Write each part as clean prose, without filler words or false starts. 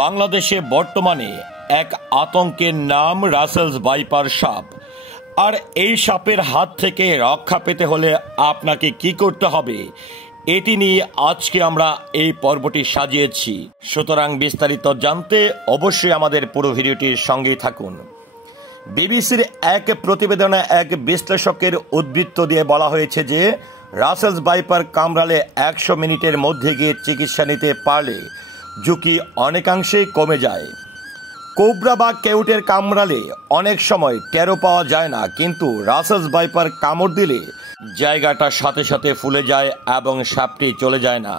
বাংলাদেশে বর্তমানে এক আতঙ্কের নাম রাসেলস ভাইপার সাপ। আর এই সাপের হাত থেকে রক্ষা পেতে হলে আপনাকে কি করতে হবে এটি নিয়ে আজকে আমরা এই পর্বটি সাজিয়েছি। সুতরাং বিস্তারিত জানতে অবশ্যই আমাদের পুরো ভিডিওটির সঙ্গেই থাকুন। বিবিসির এক প্রতিবেদনে এক বিশ্লেষকের উদ্ধৃতি দিয়ে বলা হয়েছে যে রাসেলস ভাইপার কামড়ালে 100 মিনিটের মধ্যে গিয়ে চিকিৎসা নিতে পারলে ঝুঁকি অনেকাংশেই কমে যায়। কোবরা বা কেউটের কামড়ালে অনেক সময় টেরও পাওয়া যায় না, কিন্তু রাসেলস ভাইপার কামড় দিলে জায়গাটা সাথে সাথে ফুলে যায় এবং সাপটি চলে যায় না।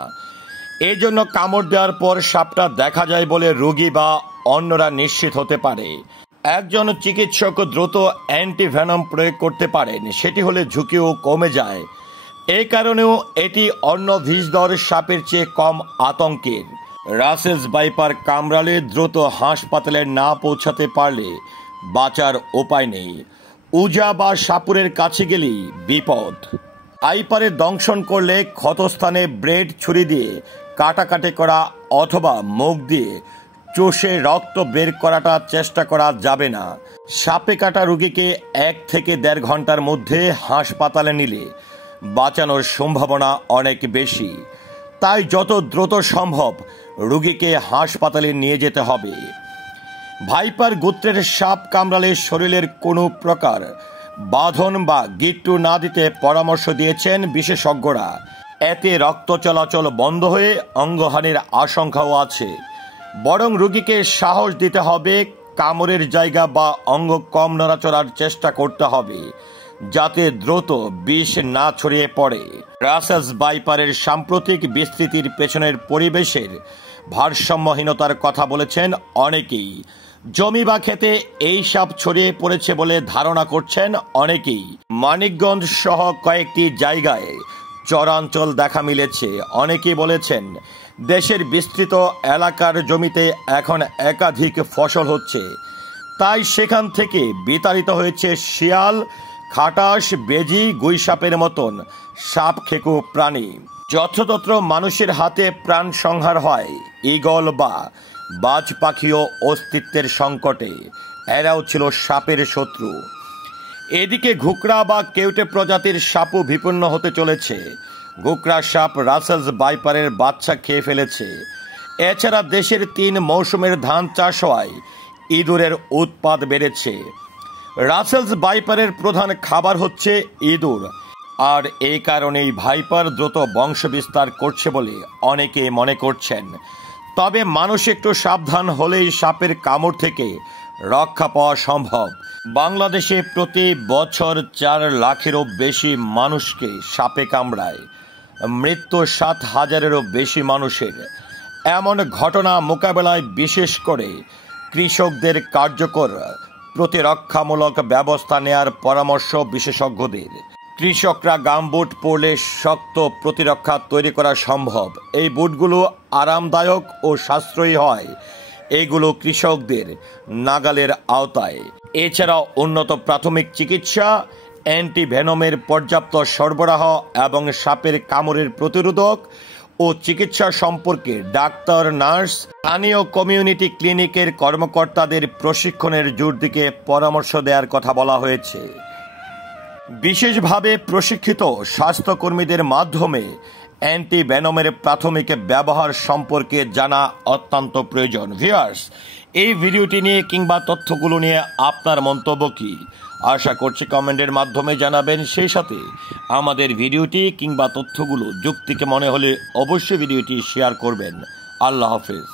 এই জন্য কামড় দেওয়ার পর সাপটা দেখা যায় বলে রোগী বা অন্যরা নিশ্চিত হতে পারে। একজন চিকিৎসক দ্রুত অ্যান্টিভেনম প্রয়োগ করতে পারেন, সেটি হলে ঝুঁকিও কমে যায়। এই কারণেও এটি অন্য বিষধর সাপের চেয়ে কম আতঙ্কের। রাসেলস ভাইপার কামড়ালে দ্রুত হাসপাতালে না পৌঁছাতে পারলে বাঁচার উপায় নেই। উজা বা সাপুরের কাছে গেলেই বিপদ। ভাইপারে দংশন করলে ক্ষতস্থানে ব্লেড ছুরি দিয়ে কাটাকাটি করা অথবা মুখ দিয়ে চষে রক্ত বের করাটা চেষ্টা করা যাবে না। সাপে কাটা রোগীকে 1 থেকে 1.5 ঘন্টার মধ্যে হাসপাতালে নিলে বাঁচানোর সম্ভাবনা অনেক বেশি। তাই যত দ্রুত সম্ভব রোগীকে হাসপাতালে নিয়ে যেতে হবে। ভাইপার গোত্রের সাপ কামড়ালে শরীরের কোনো প্রকার বাঁধন বা গিট্টু না দিতে পরামর্শ দিয়েছেন বিশেষজ্ঞরা। এতে রক্ত চলাচল বন্ধ হয়ে অঙ্গহানির আশঙ্কাও আছে। বরং রোগীকে সাহস দিতে হবে, কামড়ের জায়গা বা অঙ্গ কম নড়াচড়ার চেষ্টা করতে হবে যাতে দ্রুত বিষ না ছড়িয়ে পড়ে। রাসেলস ভাইপারের সাম্প্রতিক বিস্তৃতির পেছনের পরিবেশের ভারসাম্যহীনতার কথা বলেছেন অনেকেই। জমি বা খেতে এই সাপ ছড়িয়ে পড়েছে বলে ধারণা করছেন অনেকেই। মানিকগঞ্জ সহ কয়েকটি জায়গায় চরাঞ্চল দেখা মিলেছে। অনেকেই বলেছেন দেশের বিস্তৃত এলাকার জমিতে এখন একাধিক ফসল হচ্ছে, তাই সেখান থেকে বিতাড়িত হয়েছে শিয়াল, খাটাস, বেজি, গুইসাপের মতন সাপ খেকো প্রাণী। যত্রতত্র মানুষের হাতে প্রাণ সংহার হয়। ঈগল বা বাজ পাখিও অস্তিত্বের সংকটে, এরাও ছিল সাপের শত্রু। এদিকে ঘুকরা বা কেউটে প্রজাতির সাপও বিপন্ন হতে চলেছে। ঘুকরা সাপ রাসেলস ভাইপারের বাচ্চা খেয়ে ফেলেছে। এছাড়া দেশের 3 মৌসুমের ধান চাষ হওয়ায় ইঁদুরের উৎপাত বেড়েছে। রাসেলস ভাইপারের প্রধান খাবার হচ্ছে ইঁদুর, আর এই কারণেই ভাইপার দ্রুত বংশ বিস্তার করছে বলে অনেকে মনে করছেন। তবে মানুষ একটু সাবধান হলেই সাপের কামড় থেকে রক্ষা পাওয়া সম্ভব। বাংলাদেশে প্রতি বছর 4 লাখেরও বেশি মানুষকে সাপে কামড়ায়, মৃত্যু 7,000-এরও বেশি মানুষের। এমন ঘটনা মোকাবেলায় বিশেষ করে কৃষকদের কার্যকর প্রতিরক্ষামূলক ব্যবস্থা নেয়ার পরামর্শ বিশেষজ্ঞদের। কৃষকরা গামবুট পরলে শক্ত প্রতিরক্ষা তৈরি করা সম্ভব। এই বুটগুলো আরামদায়ক ও সাশ্রয়ী হয়। এগুলো কৃষকদের নাগালের আওতায়। এছাড়াও উন্নত প্রাথমিক চিকিৎসা, অ্যান্টিভেনমের পর্যাপ্ত সরবরাহ এবং সাপের কামড়ের প্রতিরোধক ও চিকিৎসা সম্পর্কে ডাক্তার, নার্স, স্থানীয় কমিউনিটি ক্লিনিকের কর্মকর্তাদের প্রশিক্ষণের জোর দিকে পরামর্শ দেওয়ার কথা বলা হয়েছে। বিশেষভাবে প্রশিক্ষিত স্বাস্থ্যকর্মীদের মাধ্যমে অ্যান্টিভেনমের প্রাথমিক ব্যবহার সম্পর্কে জানা অত্যন্ত প্রয়োজন। ভিউয়ার্স, এই ভিডিওটি নিয়ে কিংবা তথ্যগুলো নিয়ে আপনার মন্তব্য কি? আশা করছি কমেন্টের মাধ্যমে জানাবেন। সেই সাথে আমাদের ভিডিওটি কিংবা তথ্যগুলো যুক্তিকে মনে হলে অবশ্যই ভিডিওটি শেয়ার করবেন। আল্লাহ হাফেজ।